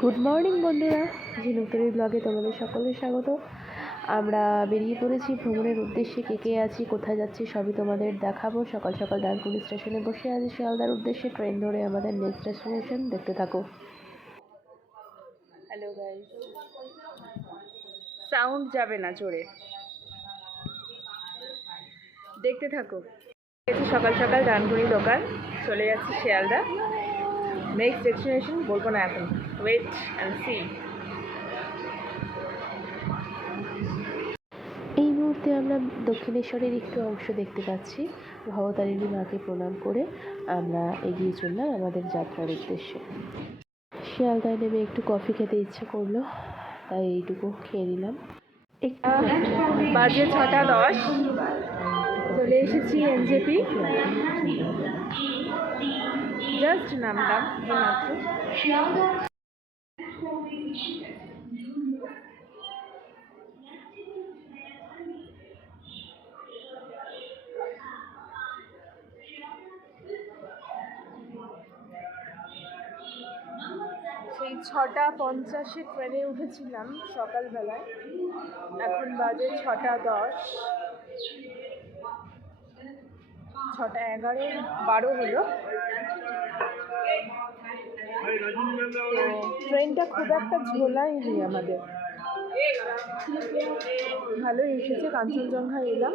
Good morning বন্ধুরা, ঝিনুকতরী ব্লগে তোমাদের সকলের স্বাগত। আমরা বেরিয়ে পড়েছি ভ্রমণের উদ্দেশ্যে। কে কে আছি, কোথায় যাচ্ছি সবই তোমাদের দেখাবো। সকাল সকাল ডানকুনি স্টেশনে বসে আছি শিয়ালদার উদ্দেশ্যে। ট্রেন ধরে আমাদের নেক্সট ডেস্টিনেশন, দেখতে থাকো। হ্যালো গাইস, সাউন্ড যাবে না জোরে, দেখতে থাকো। সকাল সকাল ডানকুনি দোকান, চলে যাচ্ছি শিয়ালদা নেক্সট ডেস্টিনেশন। বলবো না এখন, ওয়েট অ্যান্ড সি। এই মুহূর্তে আমরা দক্ষিণেশ্বরের একটু অংশ দেখতে পাচ্ছি। ভবতারিণী মাকে প্রণাম করে আমরা এগিয়ে চললাম আমাদের যাত্রার উদ্দেশ্যে। শিয়ালদায় নেমে একটু কফি খেতে ইচ্ছে করলো, তাই এইটুকু খেয়ে নিলাম। বাজে 6:10, চলে এসেছি এনজেপি। জাস্ট নামলাম মাত্র। সেই 6:50 ট্রেনে উঠেছিলাম সকালবেলায়, এখন বাজে 6:10, 6:11, 12 হলো। তো ট্রেনটা খুব একটা ঝোলায়নি আমাদের, ভালোই এসেছে। কাঞ্চনজঙ্ঘা এলাম।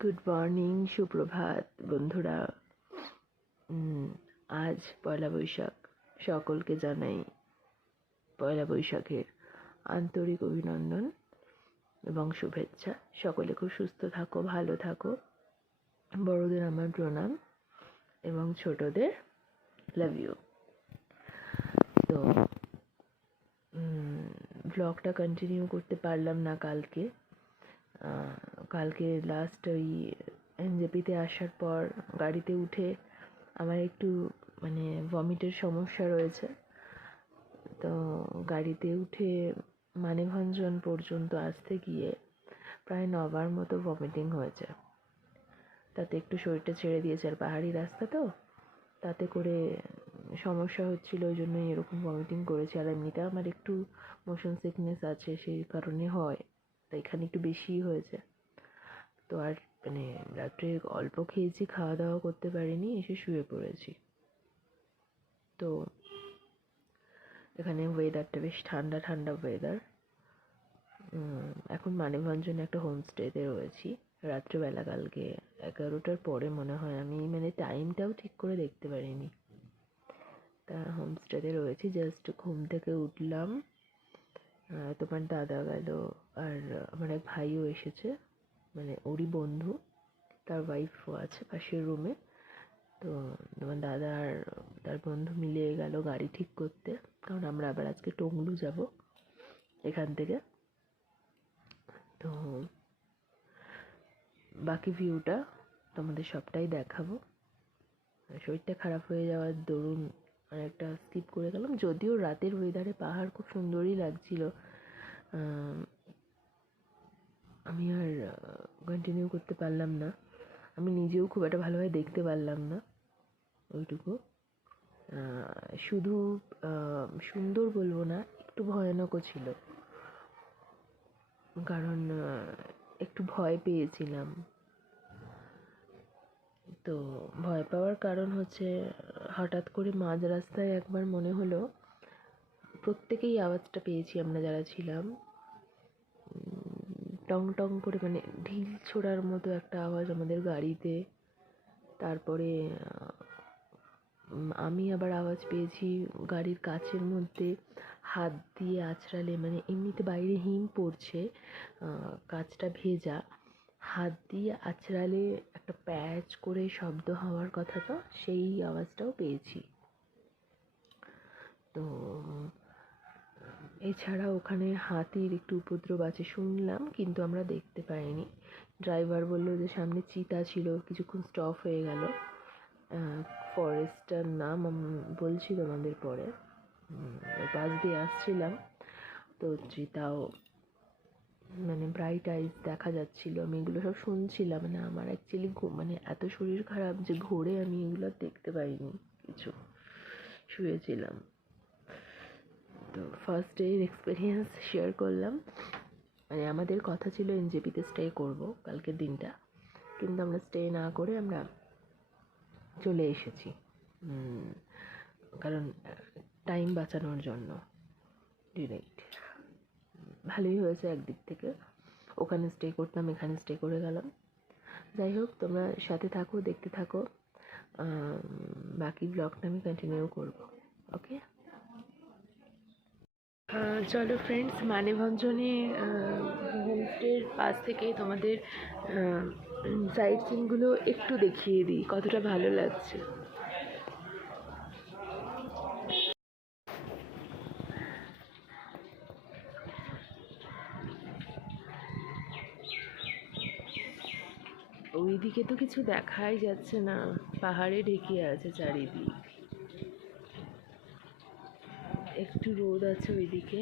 গুড মর্নিং, সুপ্রভাত বন্ধুরা। আজ পয়লা বৈশাখ। সকলকে জানাই পয়লা বৈশাখের আন্তরিক অভিনন্দন এবং শুভেচ্ছা। সকলে খুব সুস্থ থাকো, ভালো থাকো। বড়দের আমার প্রণাম এবং ছোটদের লাভ ইউ। তো ব্লগটা কন্টিনিউ করতে পারলাম না কালকে লাস্ট ওই এনজেপিতে আসার পর গাড়িতে উঠে আমার একটু ভমিটের সমস্যা রয়েছে। তো গাড়িতে উঠে মানেভঞ্জন পর্যন্ত আসতে গিয়ে প্রায় 9বার মতো ভমিটিং হয়েছে। তাতে একটু শরীরটা ছেড়ে দিয়েছে, আর পাহাড়ি রাস্তা তো, তাতে করে সমস্যা হচ্ছিল, ওই জন্যই এরকম ভমিটিং করেছি। আর এমনিতে আমার একটু মোশন সিকনেস আছে, সেই কারণে হয়, তাই এখানে একটু বেশিই হয়েছে। তো আর রাত্রে অল্প খেয়েছি, খাওয়া দাওয়া করতে পারিনি, এসে শুয়ে পড়েছি। তো এখানে ওয়েদারটা বেশ ঠান্ডা ঠান্ডা ওয়েদার। এখন মানেভঞ্জনে একটা হোমস্টেতে রয়েছি রাত্রেবেলা। কালকে 11টার পরে মনে হয়, আমি টাইমটাও ঠিক করে দেখতে পারিনি। তা হোমস্টেতে রয়েছি। জাস্ট ঘুম থেকে উঠলাম, তোমার দাদা গেল, আর আমার এক ভাইও এসেছে, ওরই বন্ধু, তার ওয়াইফও আছে পাশের রুমে। তো তোমার দাদা আর তার বন্ধু মিলে গেল গাড়ি ঠিক করতে, কারণ আমরা আবার আজকে টংলু যাব এখান থেকে। তো বাকি ভিউটা তোমাদের সবটাই দেখাবো। শরীরটা খারাপ হয়ে যাওয়ার দরুন অনেকটা স্কিপ করে গেলাম, যদিও রাতের ওয়েদারে পাহাড় খুব সুন্দরই লাগছিল। আমি আর কন্টিনিউ করতে পারলাম না, আমি নিজেও খুব একটা ভালোভাবে দেখতে পারলাম না ওইটুকু। শুধু সুন্দর বলবো না, একটু ভয়ানকও ছিল, কারণ একটু ভয় পেয়েছিলাম। তো ভয় পাওয়ার কারণ হচ্ছে, হঠাৎ করে মাঝ রাস্তায় একবার মনে হলো, প্রত্যেকেই আওয়াজটা পেয়েছি আমরা যারা ছিলাম, টং টং করে ঢিল ছোড়ার মতো একটা আওয়াজ আমাদের গাড়িতে। তারপরে আমি আবার আওয়াজ পেয়েছি গাড়ির কাচের মধ্যে হাত দিয়ে আঁচড়ালে, এমনিতে বাইরে হিম পড়ছে, কাচটা ভেজা, হাত দিয়ে আঁচড়ালে একটা প্যাচ করে শব্দ হওয়ার কথা, তো সেই আওয়াজটাও পেয়েছি। তো এছাড়া ওখানে হাতির একটু উপদ্রব আছে শুনলাম, কিন্তু আমরা দেখতে পাইনি। ড্রাইভার বলল যে সামনে চিতা ছিল, কিছুক্ষণ স্টপ হয়ে গেল। ফরেস্টটার নাম বলছি তোমাদের পরে। পাশ দিয়ে আসছিলাম, তো চিতাও মানে ব্রাইট আইজ দেখা যাচ্ছিলো, আমি এগুলো সব শুনছিলাম। মানে আমার অ্যাকচুয়ালি মানে এত শরীর খারাপ যে ঘোরে আমি এগুলো দেখতে পাইনি কিছু, শুয়েছিলাম। তো ফার্স্ট ডের এক্সপিরিয়েন্স শেয়ার করলাম। মানে আমাদের কথা ছিল এনজেপিতে স্টে করব কালকের দিনটা, কিন্তু আমরা স্টে না করে আমরা চলে এসেছি, কারণ টাইম বাঁচানোর জন্য ডিরেক্ট। ভালোই হয়েছে একদিক থেকে, ওখানে স্টে করতাম এখানে স্টে করে গেলাম। যাই হোক, তোমরা সাথে থাকো, দেখতে থাকো, বাকি ব্লগটা আমি কন্টিনিউ করব। ওকে, চলো ফ্রেন্ডস, মানেভঞ্জনে হোমস্টের পাশ থেকে তোমাদের সাইট সিনগুলো একটু দেখিয়ে দিই, কতটা ভালো লাগছে। ওইদিকে তো কিছু দেখাই যাচ্ছে না, পাহাড়ে ঢেকে আছে চারিদিক। একটু রোদ আছে ওইদিকে।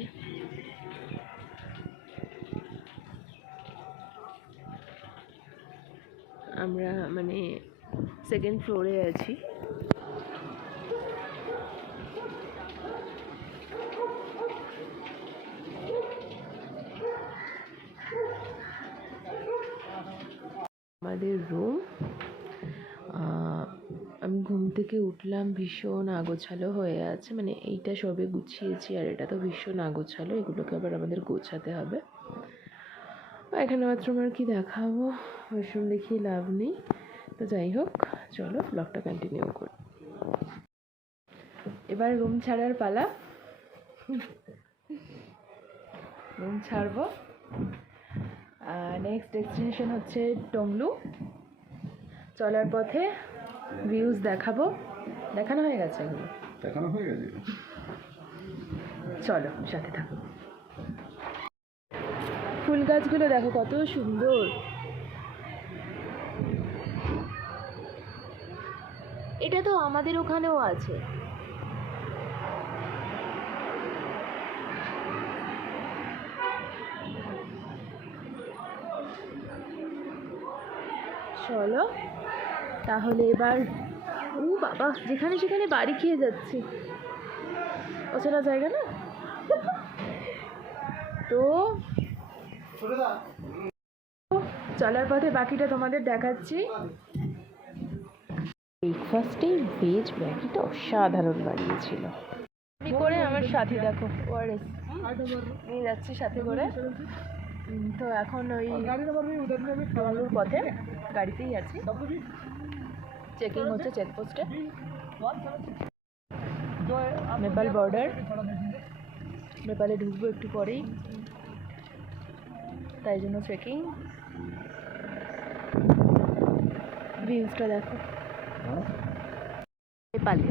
আমরা মানে সেকেন্ড ফ্লোরে আছি। আমাদের রুম। আমি ঘুম থেকে উঠলাম, ভীষণ আগোছালো হয়ে আছে, মানে এইটা সবে গুছিয়েছি আর এটা তো ভীষণ আগোছালো, এগুলোকে আবার আমাদের গোছাতে হবে। এখানে বাথরুম আর কি দেখাবো, ওয়াশরুম দেখিয়ে লাভ নেই। তো যাই হোক, চলো ব্লগটা কন্টিনিউ করি। এবার রুম ছাড়ার পালা। রুম ছাড়বো। নেক্সট ডেস্টিনেশন হচ্ছে টংলু। চলার পথে ভিউজ দেখাবো। দেখানো হয়ে গেছে এগুলো, দেখানো হয়ে গেছে। চলো সাথে থাকো। ফুল গাছগুলো দেখো কত সুন্দর। এটা তো আমাদের ওখানেও আছে। চলো তাহলে এবার, ও বাবা, যেখানে সেখানে বাড়ি খেয়ে যাচ্ছি, অচেনা জায়গা না তো। চলার পথে বাকিটা তোমাদের দেখাচ্ছি। ব্রেকফাস্টে ভেজ ম্যাগিটা অসাধারণ বানিয়েছিল। আমি করে আমার সাথে দেখো ওআরএস নিয়ে যাচ্ছি সাথে করে। তো এখন ওই টংলুর পথে গাড়িতেই আছি, চেকিং হচ্ছে চেকপোস্টে, নেপাল বর্ডার। নেপালে ঢুকবো একটু পরেই, তাই জন্য চেকিং। ভিউজটা দেখো নেপালে।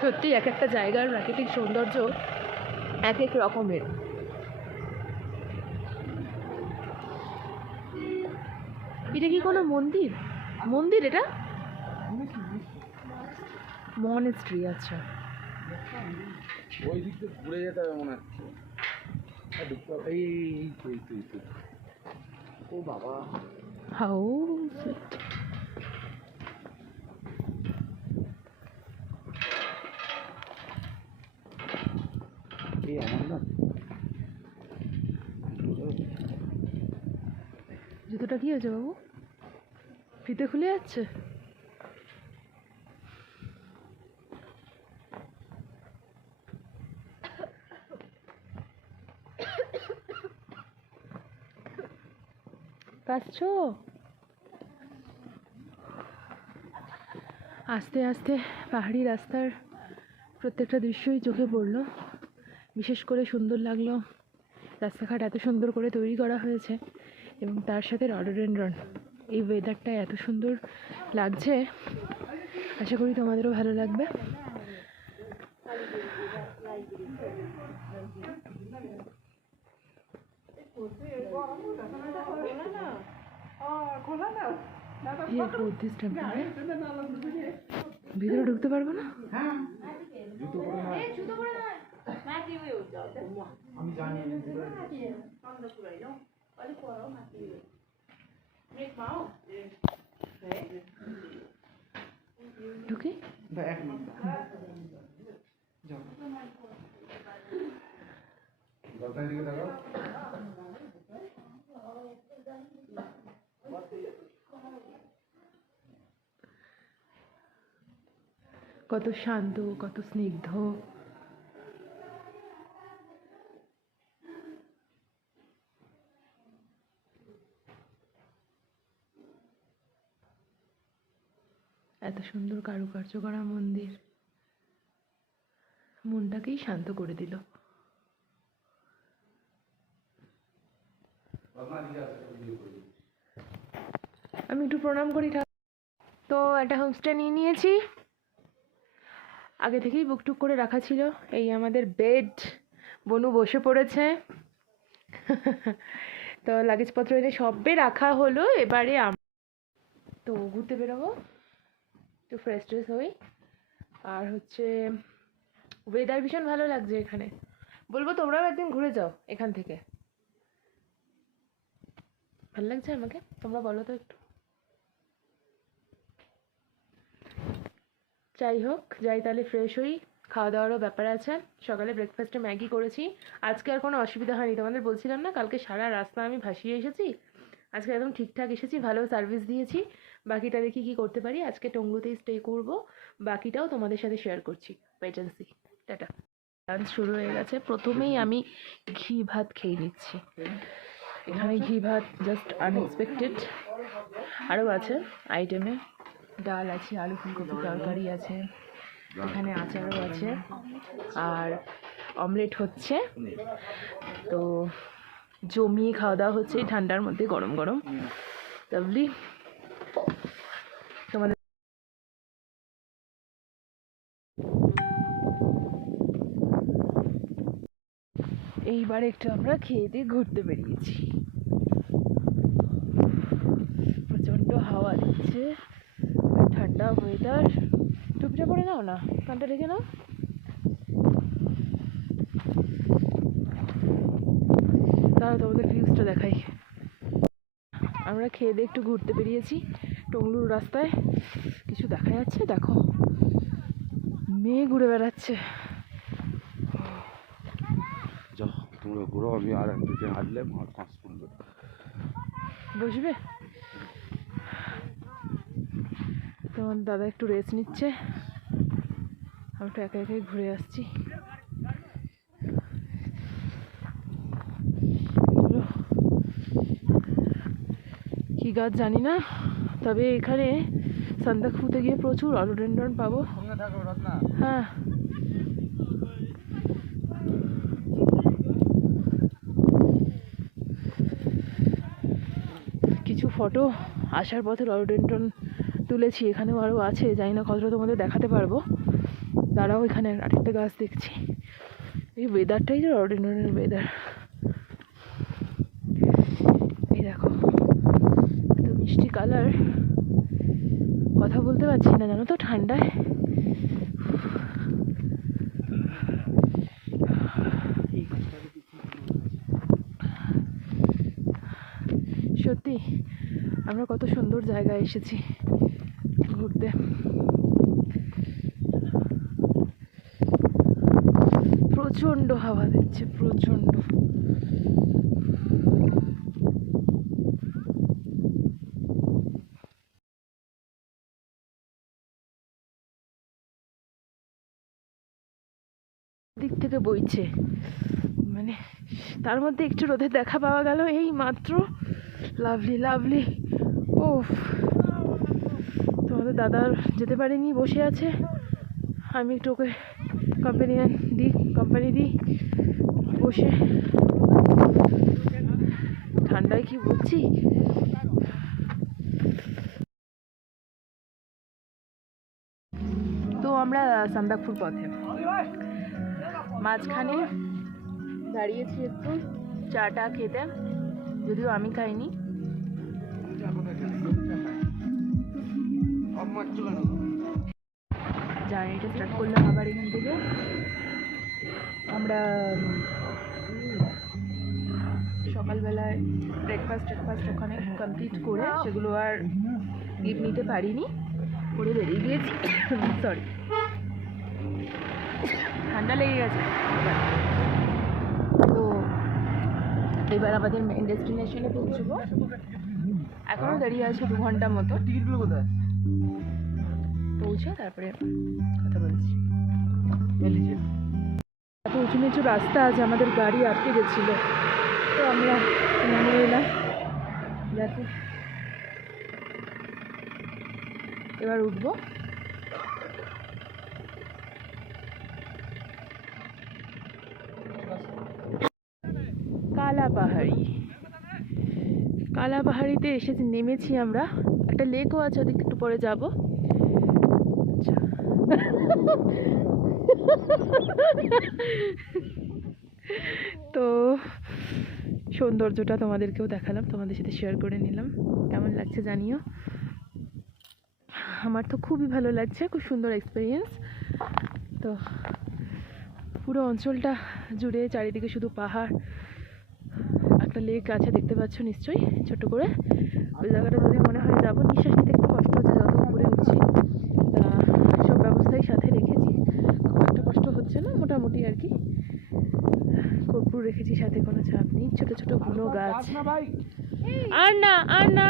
সত্যি এক একটা জায়গার প্রাকৃতিক সৌন্দর্য এক এক রকমের। এটা কি কোনো মন্দির? মন্দির এটা? মনেস্ট্রি, আচ্ছা। ওই দিক থেকে ঘুরে যেতে হবে মনে হচ্ছে। এই ও বাবা, হাউ সুইট। এই আমার না জুতোটা কি হয়েছে বাবু? ফিতে খুলে যাচ্ছে। কাঁদছো? আস্তে আস্তে পাহাড়ি রাস্তার প্রত্যেকটা দৃশ্যই চোখে পড়লো। বিশেষ করে সুন্দর লাগলো রাস্তাঘাট এত সুন্দর করে তৈরি করা হয়েছে, এবং তার সাথে রডোডেনড্রন। এই ওয়েদারটা এত সুন্দর লাগছে, আশা করি তোমাদেরও ভালো লাগবে। ভিতরে ঢুকতে পারবো না? ঢুকি? কত শান্ত, কত স্নিগ্ধ। এত সুন্দর কারুকার্য করা মন্দির মনটাকেই শান্ত করে দিল। আমি একটু প্রণাম করি। তো একটা হোমস্টে নিয়ে নিয়েছি, আগে থেকেই বুক টুক করে রাখা ছিল। এই আমাদের বেড, বনু বসে পড়েছে। তো লাগেজপত্র এনে সবে রাখা হলো। এবারে তো ঘুরতে বেরোবো, একটু ফ্রেশ ট্রেশ হই। আর হচ্ছে ওয়েদার ভীষণ ভালো লাগছে এখানে। বলবো তোমরাও একদিন ঘুরে যাও এখান থেকে। ভালো লাগছে আমাকে, তোমরা বলো তো একটু। যাই হোক, যাই তাহলে ফ্রেশ হই। খাওয়া দাওয়ারও ব্যাপার আছে। সকালে ব্রেকফাস্টে ম্যাগি করেছি। আজকে আর কোনো অসুবিধা হয়নি। তোমাদের বলছিলাম না কালকে সারা রাস্তা আমি ভাসিয়ে এসেছি। আজকে একদম ঠিকঠাক এসেছি, ভালো সার্ভিস দিয়েছি। বাকিটা দেখি কী করতে পারি। আজকে টংলুতেই স্টে করব, বাকিটাও তোমাদের সাথে শেয়ার করছি। Wait and see. Tata. Lunch শুরু হয়ে গেছে। প্রথমেই আমি ঘি ভাত খেয়ে নিচ্ছি। এখানে ঘি ভাত জাস্ট আনএক্সপেক্টেড। আরও আছে আইটেমে, ডাল আছে, আলু ফুলকপি তরকারি আছে, এখানে আচারও আছে, আর অমলেট হচ্ছে। তো জমিয়ে খাওয়া দাওয়া হচ্ছে এই ঠান্ডার মধ্যে, গরম গরম। লাভলি। তোমাদের এইবার একটু আমরা খেয়ে দিয়ে ঘুরতে বেরিয়েছি। প্রচণ্ড হাওয়া দিচ্ছে, ঠান্ডা ওয়েদার। টুপিটা পরে নাও না, কানটা ঢেকে নাও। তাহলে তোমাদের ভিউজটা দেখাই। আমরা খেয়ে দিয়ে একটু ঘুরতে বেরিয়েছি টংলুর রাস্তায়। কিছু দেখা যাচ্ছে? দেখো, মেয়ে ঘুরে বেড়াচ্ছে। তোমরা ঘুরো, আমি আর একদিকে হাঁটলে কাঁচ পড়বে। বসবে? তোমার দাদা একটু রেস্ট নিচ্ছে, আমি একটু একা একাই ঘুরে আসছি। কি গাছ জানি না, তবে এখানে সান্দাকফুতে গিয়ে প্রচুর রডোডেনড্রন পাবো। হ্যাঁ, কিছু ফটো আসার পথে রডোডেনড্রন তুলেছি। এখানেও আরও আছে, জানি না কতটা তোমাদের দেখাতে পারবো। দাঁড়াও, এখানে আরেকটা গাছ দেখছি। এই ওয়েদারটাই তো রডোডেনড্রনের ওয়েদার। এই দেখো, এত মিষ্টি কালার, কথা বলতে পারছি না জানো তো ঠান্ডায়। সত্যি আমরা কত সুন্দর জায়গায় এসেছি ঘুরতে। প্রচণ্ড হাওয়া দিচ্ছে, প্রচণ্ড। দিক থেকে বইছে, মানে তার মধ্যে একটু রোদের দেখা পাওয়া গেল এই মাত্র। Lovely lovely. ওফ, তোমাদের দাদার যেতে পারিনি, বসে আছে। আমি একটু ওকে কোম্পানি দিই বসে। ঠান্ডায় কি বলছি। তো আমরা সান্দাকফুর পথে মাঝখানে দাঁড়িয়েছি একটু চাটা খেতে, যদিও আমি খাইনি। জার্নিটা স্টার্ট করলাম আবার এখান থেকে। আমরা সকালবেলায় ব্রেকফাস্ট ওখানে কমপ্লিট করে সেগুলো আর গিফট নিতে পারিনি, করে বেরিয়ে গিয়েছি। সরি, ঠান্ডা লেগে গেছে। তো এবার আমাদের মেন ডেস্টিনেশনে পৌঁছবো, এখনও দাঁড়িয়ে আছে 2 ঘন্টা মতো। টিকিটগুলো কোথায়? পৌঁছে তারপরে কথা বলছি। এত উঁচু নিচু রাস্তা আছে, আমাদের গাড়ি আটকে গেছিল, তো আমরা নেমে এলাম। দেখো এবার উঠবো। কালাপাহাড়িতে এসে নেমেছি আমরা। একটা লেকও আছে, ওদিকে একটু পরে যাব। তো সৌন্দর্যটা তোমাদেরকেও দেখালাম, তোমাদের সাথে শেয়ার করে নিলাম। কেমন লাগছে জানিও। আমার তো খুবই ভালো লাগছে, খুব সুন্দর এক্সপিরিয়েন্স। তো পুরো অঞ্চলটা জুড়ে চারিদিকে শুধু পাহাড়, একটা লেক আছে দেখতে পাচ্ছ নিশ্চয়ই ছোট করে। ওই জায়গাটা যদি মনে হয় যাবো, নিঃশ্বাস নিতে একটু কষ্ট হচ্ছে যত উপরে উঠছি। সব ব্যবস্থাই সাথে রেখেছি, খুব একটা কষ্ট হচ্ছে না, মোটামুটি আর কি। কর্পূর রেখেছি সাথে, কোনো চাপ নেই। ছোট ছোট বুনো গাছ। আর না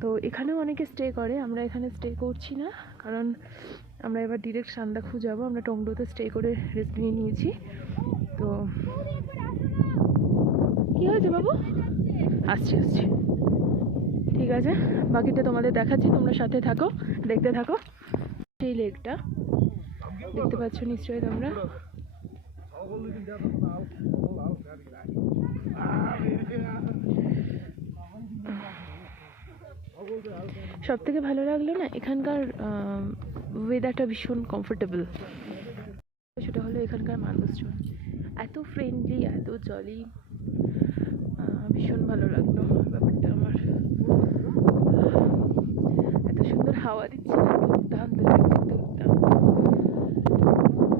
তো এখানেও অনেকে স্টে করে, আমরা এখানে স্টে করছি না, কারণ আমরা এবার ডিরেক্ট সান্দাকফু যাবো। আমরা টংডোতে স্টে করে রেস্ট নিয়ে নিয়েছি। তো কি হয়েছে বাবু? আসছি ঠিক আছে, বাকিটা তোমাদের দেখাচ্ছি, তোমরা সাথে থাকো, দেখতে থাকো। সেই লেকটা দেখতে পাচ্ছ নিশ্চয়ই তোমরা। সব থেকে ভালো লাগলো না এখানকার ওয়েদারটা ভীষণ কমফোর্টেবল। সেটা হলো এখানকার মানুষজন এত ফ্রেন্ডলি, এত জলি, ভীষণ ভালো লাগলো ব্যাপারটা আমার। এত সুন্দর হাওয়া দিচ্ছে না, দুর্দান্ত লাগছে, দুর্দান্ত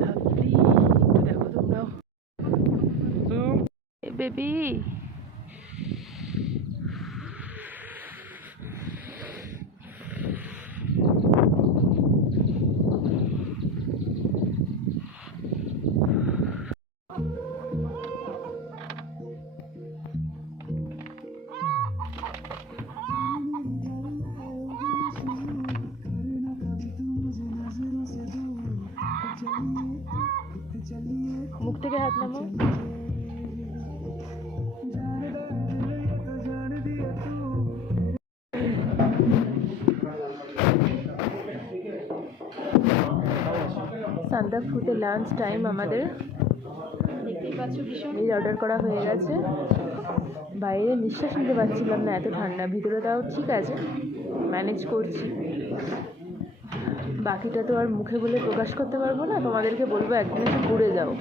লাভলি। একটু দেখো তোমরাও বেবি। মুখ থেকে হাত নামো। সান্দাকফুতে লাঞ্চ টাইম আমাদের, দেখতেই পাচ্ছ ভীষণ অর্ডার করা হয়ে গেছে। বাইরে নিঃশ্বাস নিতে পারছিলাম না, এত ঠান্ডা। ভিতরে তাও ঠিক আছে, ম্যানেজ করছি। বাকিটা তো আর মুখে বলে প্রকাশ করতে পারবো না, তোমাদেরকে বলবো একদিন একটু ঘুরে যাও।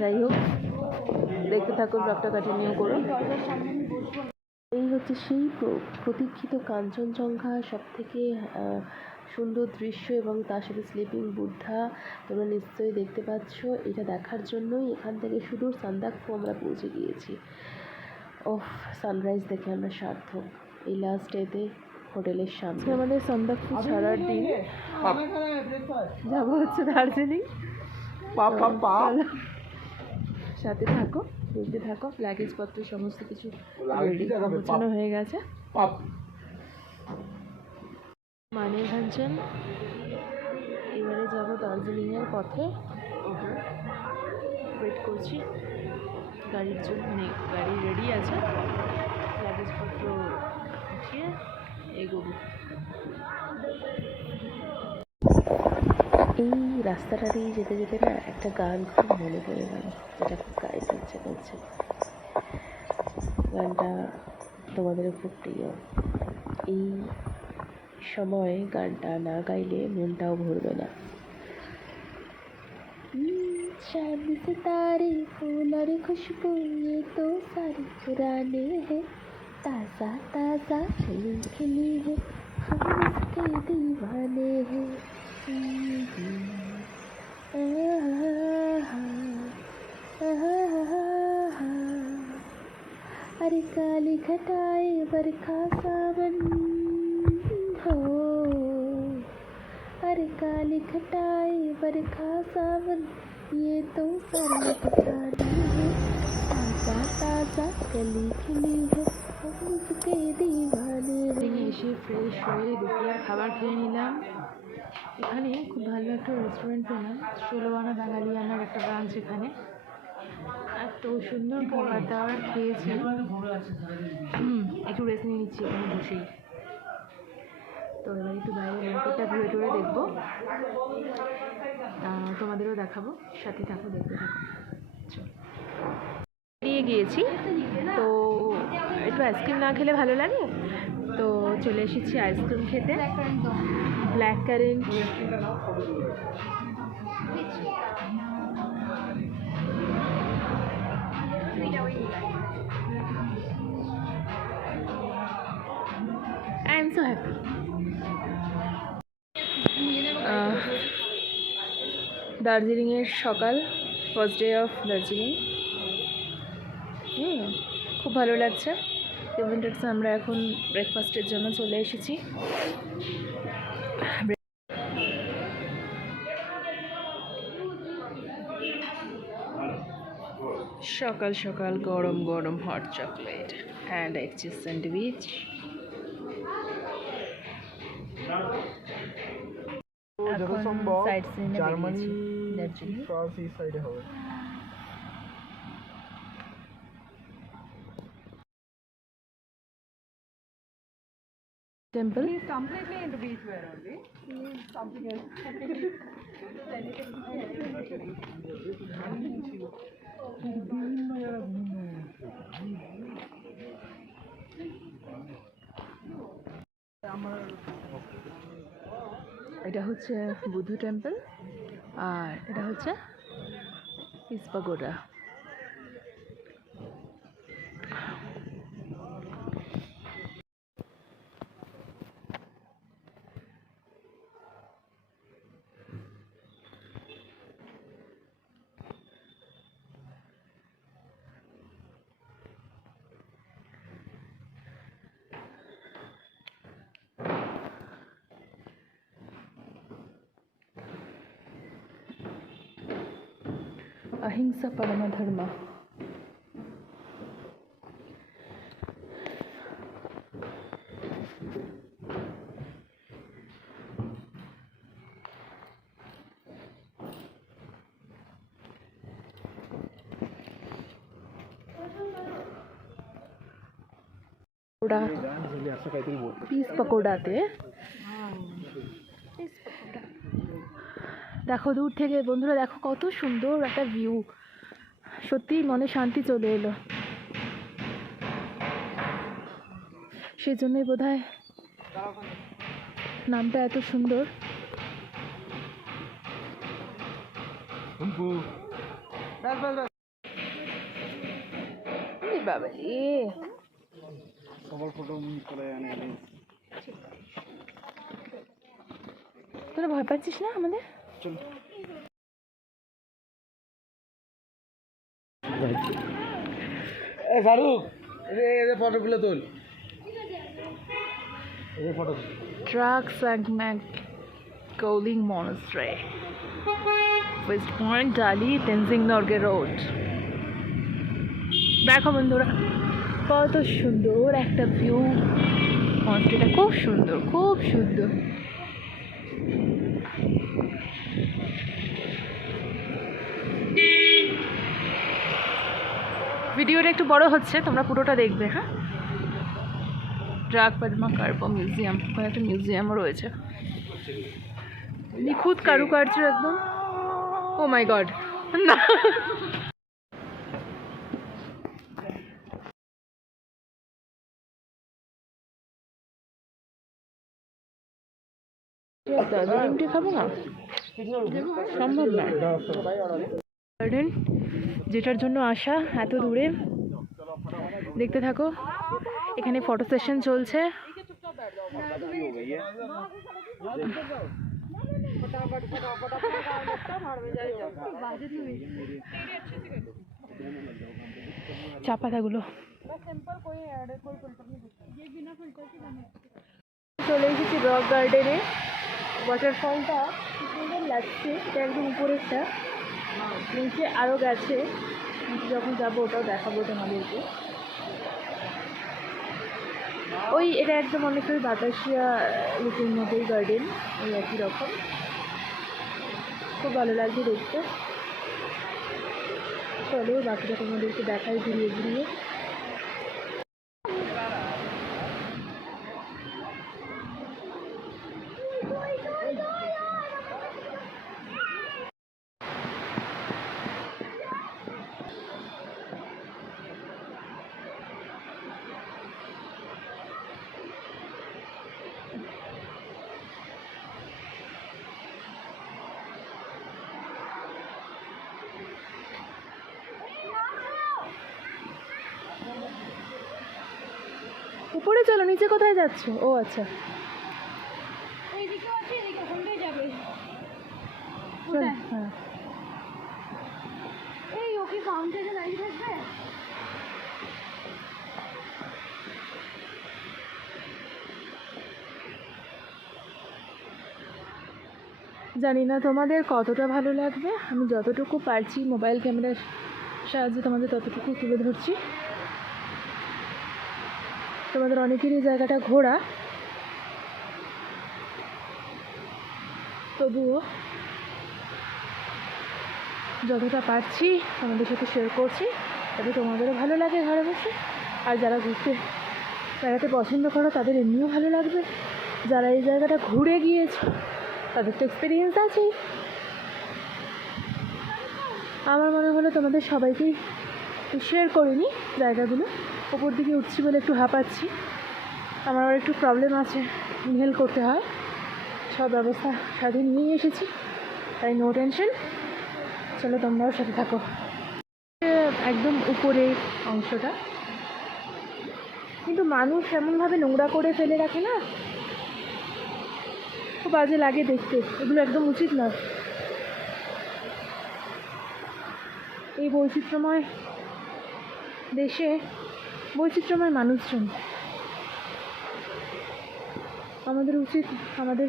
যাই হোক, দেখতে থাকো, ব্লগটা কন্টিনিউ করো। এই হচ্ছে সেই প্রতীক্ষিত কাঞ্চনজঙ্ঘা, সব থেকে সুন্দর দৃশ্য, এবং তার সাথে স্লিপিং বুদ্ধা তোমরা নিশ্চয়ই দেখতে পাচ্ছ। এটা দেখার জন্যই এখান থেকে সুদূর সান্দাকফু আমরা পৌঁছে গিয়েছি। ওফ, সানরাইজ দেখে আমরা সার্থক। এই লাস্ট ডেতে হোটেলের সামনে আমাদের সান্দাকফু ছাড়ার দিন, যাবো হচ্ছে দার্জিলিং। সাথে থাকো, দেখতে থাকো। লাগেজপত্র সমস্ত কিছু গোছানো হয়ে গেছে। মানেরভাঞ্জন এবারে যাবো দার্জিলিংয়ের পথে। ওয়েট করছি গাড়ির জন্য, মানে গাড়ি রেডি আছে, লাগেজপত্র উঠিয়ে এগোবো। এই রাস্তাটা দিয়ে যেতে যেতে না একটা গান খুব মনে পড়ে গেল, যেটা খুব গাইতে ইচ্ছে করছে। গানটা তোমাদেরও খুব প্রিয়। এই সময় গানটা না গাইলে মনটাও ভরবে না। चांद सितारे फूल और खुशबू ये तो सारी पुराने हैं ताज़ा ताज़ा खिली खिली है हम इसके दीवाने हैं अरे काली घटाए बरखा सावन हो अरे काली घटाए बरखा सावन ये तो सारी पुरानी है ताज़ा ताज़ा कली खिली है हम उसके दीवाने এসে ফ্রেশ হয়ে দুপুরের খাবার খেয়ে নিলাম। এখানে খুব ভালো একটা রেস্টুরেন্ট পেলাম, 16 আনা বাঙালিয়ানার একটা ব্রাঞ্চ। এখানে এত সুন্দর খাবার দাবার খেয়েছি। একটু রেস্ট নিয়ে নিচ্ছি এখানে বসেই। তো এবার একটু বাইরে মার্কেটটা ঘুরে টুরে দেখবো, তোমাদেরও দেখাবো, সাথে থাকো, দেখতে থাকো। বেরিয়ে গিয়েছি, তো একটু আইসক্রিম না খেলে ভালো লাগে, তো চলে এসেছি আইসক্রিম খেতে। Black current I am so happy. দার্জিলিংয়ের সকাল, ফার্স্ট ডে অফ দার্জিলিং। খুব ভালো লাগছে। ইভেন্টার্সে আমরা এখন ব্রেকফাস্টের জন্য চলে এসেছি। সকাল সকাল গরম গরম হট চকলেট অ্যান্ড এক চিজ স্যান্ডউইচ। সাইড সিনে জার্মানি, দার্জিলিং, ফ্রান্স এই সাইডে হবে। Temple. He's completely into beachwear only. He's something else. এটা হচ্ছে বুদ্ধ টেম্পল আর এটা হচ্ছে পিস পাগোডা। अहिंसा परम धर्म। পিস পকোড়াতে দেখো দূর থেকে বন্ধুরা, দেখো কত সুন্দর একটা ভিউ, সত্যি মনে শান্তি চলে এলো। সেই জন্যই বোধহয় নামটা এত সুন্দর। বাবা তোরা ভয় পাচ্ছিস না আমাদের? ফারুক, এদের ফটোগুলো তোল। Drak Sangmak Koling Monastery, West Point, Dali, Tenzing Norge Road। দেখো বন্ধুরা কত সুন্দর একটা ভিউ, মনস্ট্রিটা খুব সুন্দর, খুব সুন্দর। ভিডিওটা একটু বড় হচ্ছে, তোমরা পুরোটা দেখবে। হ্যাঁ, ড্রাক পদ্মাকার্প মিউজিয়াম, ওখানে একটা মিউজিয়ামও রয়েছে, নিখুঁত কারুকার্য একদম। ও মাই গড, না দার্জিলিংটি খাবো না, সম্ভব না। গার্ডেন, যেটার জন্য আসা এত দূরে, দেখতে থাকো। এখানে ফটো সেশন চলছে। চা পাতাগুলো চলে এসেছি রক গার্ডেনে। ওয়াটারফলটা কি সুন্দর লাগছে, এটা একদম উপরেরটা, নিচে আরও গেছে, নিচে যখন যাবো ওটাও দেখাবো তোমাদেরকে। ওই এটা একদম অনেকটা বাতাসিয়া লুকের মতোই গার্ডেন, ওই একই রকম, খুব ভালো লাগছে দেখতে। চলো বাকিটা তোমাদেরকে দেখাই ঘুরিয়ে ঘুরিয়ে। উপরে চলো, নিচে কোথায় যাচ্ছ? ও আচ্ছা, চল। হ্যাঁ, জানি না তোমাদের কতটা ভালো লাগবে, আমি যতটুকু পারছি মোবাইল ক্যামেরার সাহায্যে তোমাদের ততটুকু তুলে ধরছি। তোমাদের অনেকেরই জায়গাটা ঘোরা, তবুও যতটা পারছি তোমাদের সাথে শেয়ার করছি, তবে তোমাদেরও ভালো লাগে ঘরে বসে। আর যারা ঘুরতে বেড়াতে পছন্দ করো তাদের এমনিও ভালো লাগবে। যারা এই জায়গাটা ঘুরে গিয়েছে তাদের তো এক্সপিরিয়েন্স আছেই। আমার মনে হলো তোমাদের সবাইকেই শেয়ার করিনি জায়গাগুলো। ওপর দিকে উঠছি বলে একটু হাঁপাচ্ছি, আমার আবার একটু প্রবলেম আছে, ইনহেল করতে হয়। সব ব্যবস্থা সাথে নিয়েই এসেছি, তাই নো টেনশন। চলো তোমরাও সাথে থাকো। একদম উপরে অংশটা কিন্তু মানুষ এমনভাবে নোংরা করে ফেলে রাখে না, খুব বাজে লাগে দেখতে, এগুলো একদম উচিত নয়। এই বৈচিত্র্যময় দেশে বৈচিত্র্যময় মানুষজন, আমাদের উচিত আমাদের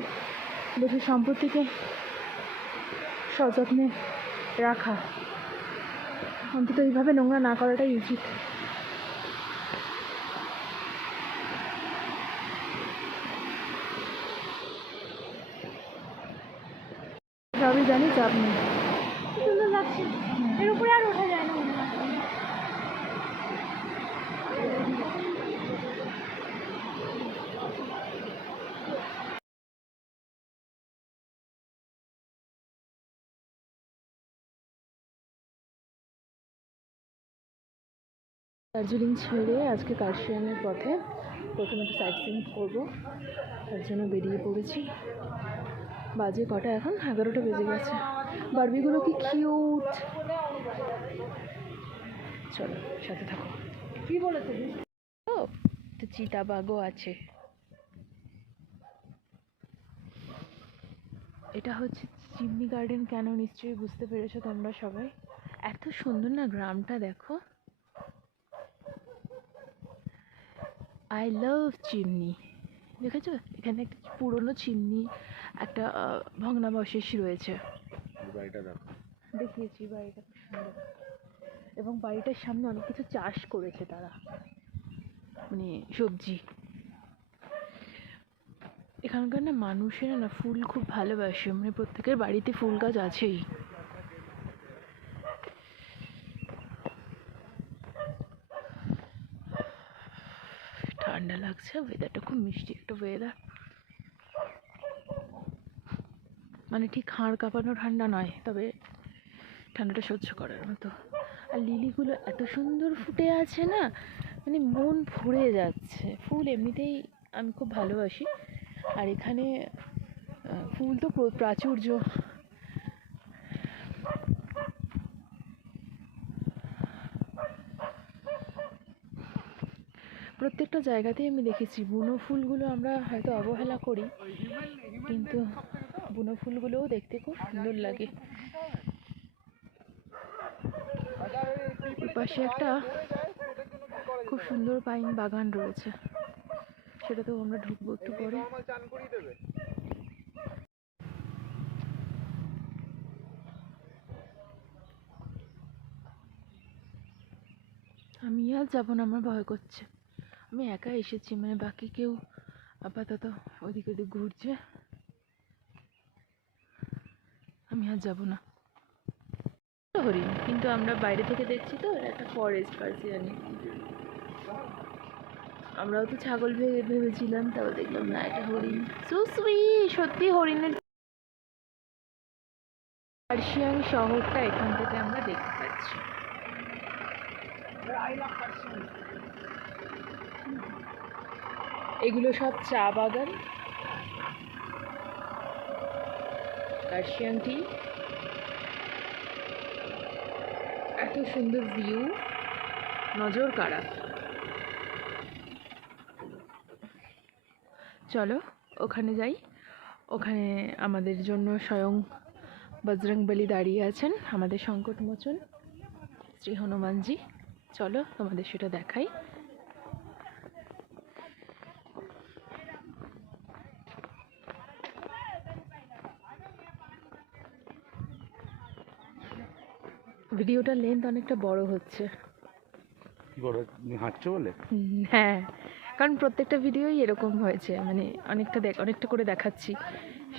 দেশের সম্পত্তিকে সযত্নে রাখা, অন্তত এইভাবে নোংরা না করাটাই উচিত। সবই জানি, চাপ নেই। সুন্দর লাগছে, এর উপরে আর ওঠা যায় না মনে হয়। দার্জিলিং ছেড়ে আজকে কার্শিয়াংয়ের পথে প্রথমে একটু সাইট সিইং করবো, তার জন্য বেরিয়ে পড়েছি। বাজে কটা এখন? 11টা বেজে গেছে। বারবিগুলো কি কিউট! চলো সাথে থাকো। কি বলেছে? ও তো চিতাবাঘও আছে। এটা হচ্ছে চিমনি গার্ডেন, কেন নিশ্চয়ই বুঝতে পেরেছো তোমরা সবাই। এত সুন্দর না গ্রামটা, দেখো। I love chimney. দেখেছো এখানে একটা পুরনো চিমনি, একটা ভগ্নাবশেষ রয়েছে। দেখিয়েছি বাড়িটা খুব সুন্দর, এবং বাড়িটার সামনে অনেক কিছু চাষ করেছে তারা, মানে সবজি। এখানকার না মানুষেরা না ফুল খুব ভালোবাসে, মানে প্রত্যেকের বাড়িতে ফুল গাছ আছেই। ঠান্ডা লাগছে, ওয়েদারটা খুব মিষ্টি একটা ওয়েদার, মানে ঠিক হাড় কাঁপানো ঠান্ডা নয়, তবে ঠান্ডাটা সহ্য করার মতো। আর লিলিগুলো এত সুন্দর ফুটে আছে না, মানে মন ভরে যাচ্ছে। ফুল এমনিতেই আমি খুব ভালোবাসি, আর এখানে ফুল তো প্রাচুর্য। প্রত্যেকটা জায়গাতেই আমি দেখেছি বুনো ফুলগুলো আমরা হয়তো অবহেলা করি, কিন্তু বুনো ফুলগুলোও দেখতে খুব সুন্দর লাগে। পাশে একটা খুব সুন্দর পাইন বাগান রয়েছে, সেটাতেও আমরা ঢুকবো একটু পরে। আমি আর যাবো না, আমার ভয় করছে। আমি একা এসেছি, মানে বাকি কেউ আপাতত ওদিক ওদিক ঘুরছে, আমি আর যাবো না। হরিণ, কিন্তু আমরা বাইরে থেকে দেখছি তো একটা ফরেস্ট পার্সিয়ানি। আমরাও তো ছাগল ভেবেছিলাম, তাও দেখলাম না, এটা হরিণ। সুসুই, সত্যি হরিণের। পার্সিয়ান শহরটা এখান থেকে আমরা দেখতে পাচ্ছি। এগুলো সব চা বাগান, পার্সিয়ান টি। এত সুন্দর ভিউ, নজর কাড়া। চলো ওখানে যাই। ওখানে আমাদের জন্য স্বয়ং বজরংবলী দাঁড়িয়ে আছেন, আমাদের সংকটমোচন শ্রী হনুমানজি। চলো তোমাদের সেটা দেখাই। ভিডিওটার লেন্থ অনেকটা বড় হচ্ছে। বড় হাঁটছো বলে? হ্যাঁ, কারণ প্রত্যেকটা ভিডিওই এরকম হয়েছে, মানে অনেকটা করে দেখাচ্ছি,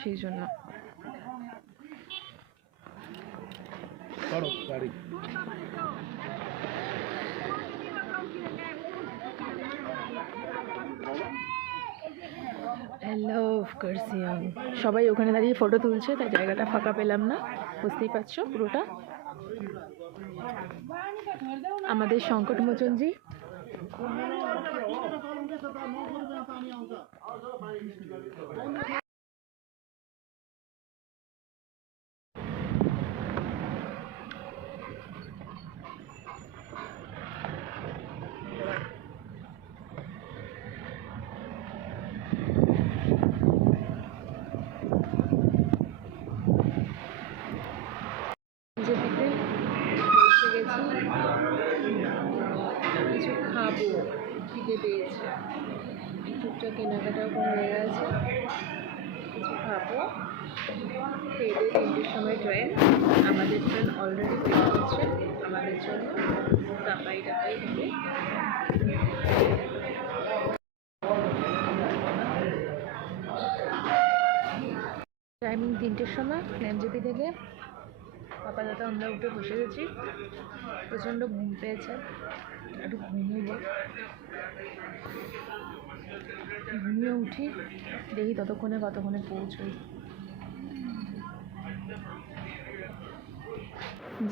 সেই জন্য। হ্যালো কার্সিয়াং, সবাই ওখানে দাঁড়িয়ে ফটো তুলছে, তাই জায়গাটা ফাঁকা পেলাম না, বুঝতেই পারছো পুরোটা। আমাদের সংকটমোচনজি। যেদিকে এসে গেছি, কিছু খাবো, খিদে পেয়েছে, টুকটাক কেনাকাটাও করা হয়ে গেছে, কিছু খাবো। খেয়ে দিয়ে 3টের সময় ট্রেন, আমাদের ট্রেন অলরেডি পেয়ে গেছে আমাদের জন্য, টাকাই হবে। টাইমিং 3টের সময় ন্যামজেপি থেকে। আপাতত আমরা উঠে বসে গেছি, প্রচণ্ড ঘুম পেয়েছে, একটু ঘুমিয়ে উঠি, দেখি কতক্ষণে পৌঁছই।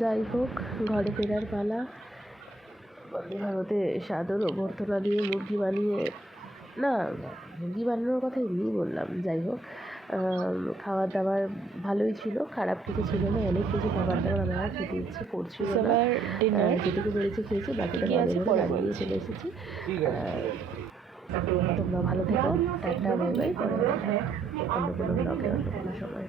যাই হোক, ঘরে ফেরার পালা। বন্দে ভারতে সাদর অভ্যর্থনা দিয়ে মুরগি বানানোর কথা এমনি বললাম। যাই হোক, খাবার দাবার ভালোই ছিল, খারাপ কিছু ছিল না। অনেক কিছু খাবার দাবার আমার খেতে ইচ্ছে করছিল না, যেটুকু পেরেছি খেয়েছি, বাকিটা বাড়িয়ে চলে এসেছি। তোমরা ভালো থেকো, টাটা, বাই বাই। পরে অন্য কোনো ব্লগে অন্য কোনো সময়।